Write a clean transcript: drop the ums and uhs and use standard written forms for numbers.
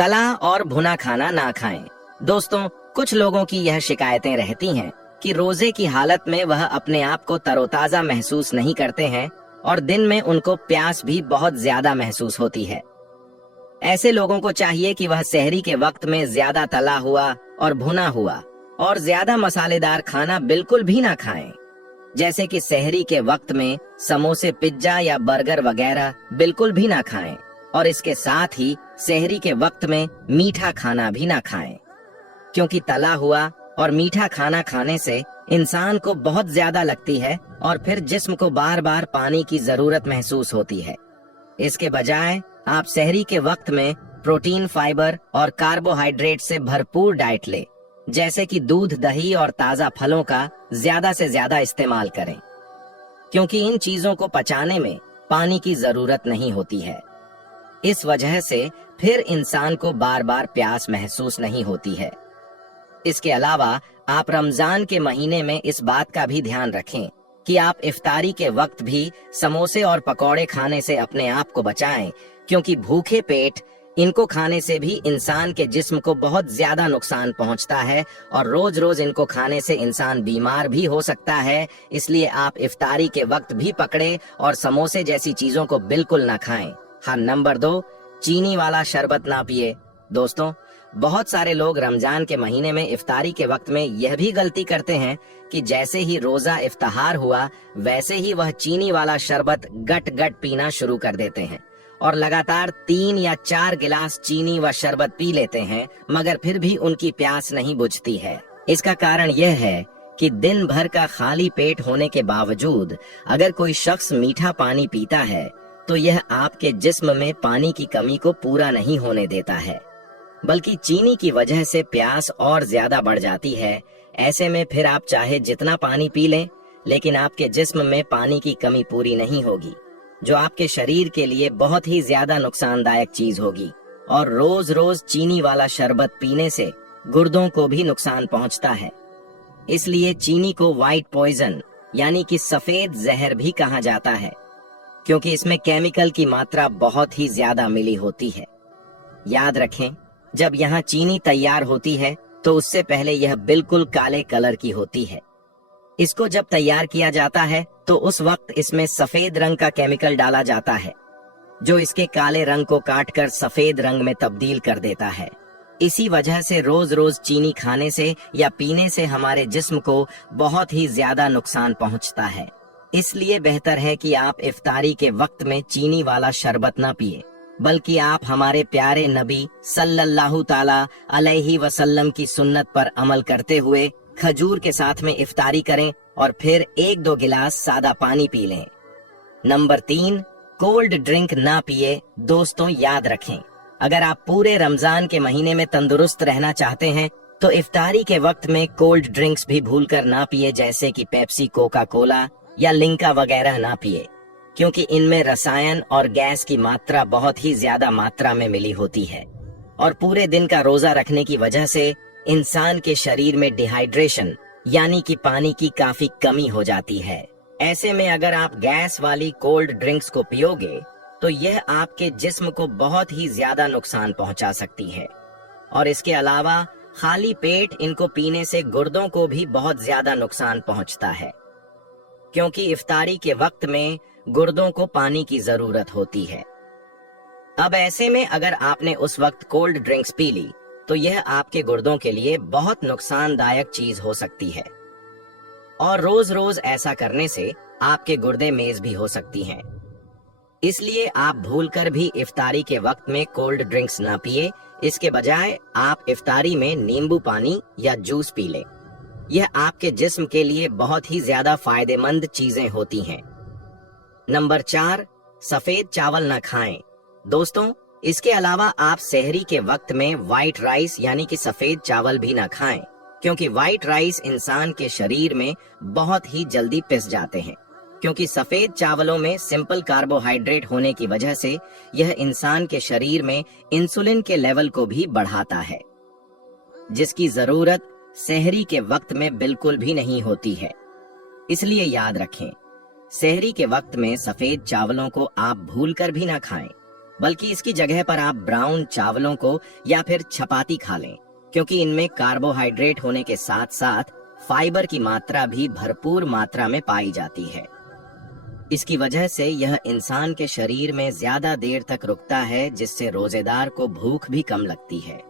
तला और भुना खाना ना खाएं। दोस्तों, कुछ लोगों की यह शिकायतें रहती हैं कि रोजे की हालत में वह अपने आप को तरोताजा महसूस नहीं करते हैं और दिन में उनको प्यास भी बहुत ज्यादा महसूस होती है। ऐसे लोगों को चाहिए कि वह सहरी के वक्त में ज्यादा तला हुआ और भुना हुआ और ज्यादा मसालेदार खाना बिल्कुल भी ना खाएं। जैसे कि सहरी के वक्त में समोसे, पिज्जा या बर्गर वगैरह बिल्कुल भी ना खाएं और इसके साथ ही सहरी के वक्त में मीठा खाना भी ना खाएं, क्योंकि तला हुआ और मीठा खाना खाने से इंसान को बहुत ज्यादा लगती है और फिर जिस्म को बार बार पानी की जरूरत महसूस होती है। इसके बजाय आप सहरी के वक्त में प्रोटीन, फाइबर और कार्बोहाइड्रेट से भरपूर डाइट ले, जैसे कि दूध, दही और ताजा फलों का ज्यादा से ज्यादा इस्तेमाल करें, क्योंकि इन चीजों को पचाने में पानी की जरूरत नहीं होती है। इस वजह से फिर इंसान को बार बार प्यास महसूस नहीं होती है। इसके अलावा आप रमजान के महीने में इस बात का भी ध्यान रखें कि आप इफ्तारी के वक्त भी समोसे और पकौड़े खाने से अपने आप को बचाएं, क्योंकि भूखे पेट इनको खाने से भी इंसान के जिस्म को बहुत ज्यादा नुकसान पहुंचता है और रोज रोज इनको खाने से इंसान बीमार भी हो सकता है। इसलिए आप इफ्तारी के वक्त भी पकड़े और समोसे जैसी चीजों को बिल्कुल ना खाएं। हाँ, नंबर 2, चीनी वाला शरबत ना पिए। दोस्तों, बहुत सारे लोग रमजान के महीने में इफ्तारी के वक्त में यह भी गलती करते हैं कि जैसे ही रोजा इफ्तार हुआ वैसे ही वह चीनी वाला शरबत गट गट पीना शुरू कर देते हैं और लगातार 3 या 4 गिलास चीनी व शरबत पी लेते हैं, मगर फिर भी उनकी प्यास नहीं बुझती है। इसका कारण यह है कि दिन भर का खाली पेट होने के बावजूद अगर कोई शख्स मीठा पानी पीता है तो यह आपके जिस्म में पानी की कमी को पूरा नहीं होने देता है, बल्कि चीनी की वजह से प्यास और ज्यादा बढ़ जाती है। ऐसे में फिर आप चाहे जितना पानी पी लें, लेकिन आपके जिस्म में पानी की कमी पूरी नहीं होगी, जो आपके शरीर के लिए बहुत ही ज्यादा नुकसानदायक चीज होगी। और रोज रोज चीनी वाला शरबत पीने से गुर्दों को भी नुकसान पहुंचता है। इसलिए चीनी को व्हाइट पॉइजन यानी कि सफेद जहर भी कहा जाता है, क्योंकि इसमें केमिकल की मात्रा बहुत ही ज्यादा मिली होती है। याद रखें, जब यहाँ चीनी तैयार होती है तो उससे पहले यह बिल्कुल काले कलर की होती है। इसको जब तैयार किया जाता है तो उस वक्त इसमें सफेद रंग का केमिकल डाला जाता है, जो इसके काले रंग को काटकर सफेद रंग में तब्दील कर देता है। इसी वजह से रोज रोज चीनी खाने से या पीने से हमारे जिस्म को बहुत ही ज्यादा नुकसान पहुंचता है। इसलिए बेहतर है कि आप इफ्तारी के वक्त में चीनी वाला शरबत ना पिए, बल्कि आप हमारे प्यारे नबी सल्लल्लाहु ताला अलैहि वसल्लम की सुन्नत पर अमल करते हुए खजूर के साथ में इफ्तारी करें और फिर 1-2 गिलास सादा पानी पी लें। नंबर 3, कोल्ड ड्रिंक ना पिए। दोस्तों, याद रखें, अगर आप पूरे रमजान के महीने में तंदुरुस्त रहना चाहते हैं तो इफ्तारी के वक्त में कोल्ड ड्रिंक्स भी भूलकर ना पिए, जैसे कि पेप्सी, कोका कोला या लिंका वगैरह ना पिए, क्योंकि इनमें रसायन और गैस की मात्रा बहुत ही ज्यादा मात्रा में मिली होती है और पूरे दिन का रोजा रखने की वजह से इंसान के शरीर में डिहाइड्रेशन यानी कि पानी की काफी कमी हो जाती है। ऐसे में अगर आप गैस वाली कोल्ड ड्रिंक्स को पियोगे तो यह आपके जिस्म को बहुत ही ज्यादा नुकसान पहुंचा सकती है और इसके अलावा खाली पेट इनको पीने से गुर्दों को भी बहुत ज्यादा नुकसान पहुंचता है, क्योंकि इफ्तारी के वक्त में गुर्दों को पानी की जरूरत होती है। अब ऐसे में अगर आपने उस वक्त कोल्ड ड्रिंक्स पी ली तो यह आपके गुर्दों के लिए बहुत नुकसानदायक चीज हो सकती है और रोज रोज ऐसा करने से आपके गुर्दे मेज भी हो सकती हैं। इसलिए आप भूलकर भी इफ्तारी के वक्त में कोल्ड ड्रिंक्स ना पिए। इसके बजाय आप इफ्तारी में नींबू पानी या जूस पी लें। यह आपके जिस्म के लिए बहुत ही ज्यादा फायदेमंद चीजें होती हैं। नंबर 4, सफेद चावल न खाएं। दोस्तों, इसके अलावा आप सहरी के वक्त में व्हाइट राइस यानी कि सफेद चावल भी ना खाएं, क्योंकि व्हाइट राइस इंसान के शरीर में बहुत ही जल्दी पिस जाते हैं, क्योंकि सफेद चावलों में सिंपल कार्बोहाइड्रेट होने की वजह से यह इंसान के शरीर में इंसुलिन के लेवल को भी बढ़ाता है, जिसकी जरूरत सहरी के वक्त में बिल्कुल भी नहीं होती है। इसलिए याद रखें, सहरी के वक्त में सफेद चावलों को आप भूलकर भी ना खाएं, बल्कि इसकी जगह पर आप ब्राउन चावलों को या फिर चपाती खा लें, क्योंकि इनमें कार्बोहाइड्रेट होने के साथ साथ फाइबर की मात्रा भी भरपूर मात्रा में पाई जाती है। इसकी वजह से यह इंसान के शरीर में ज्यादा देर तक रुकता है, जिससे रोजेदार को भूख भी कम लगती है।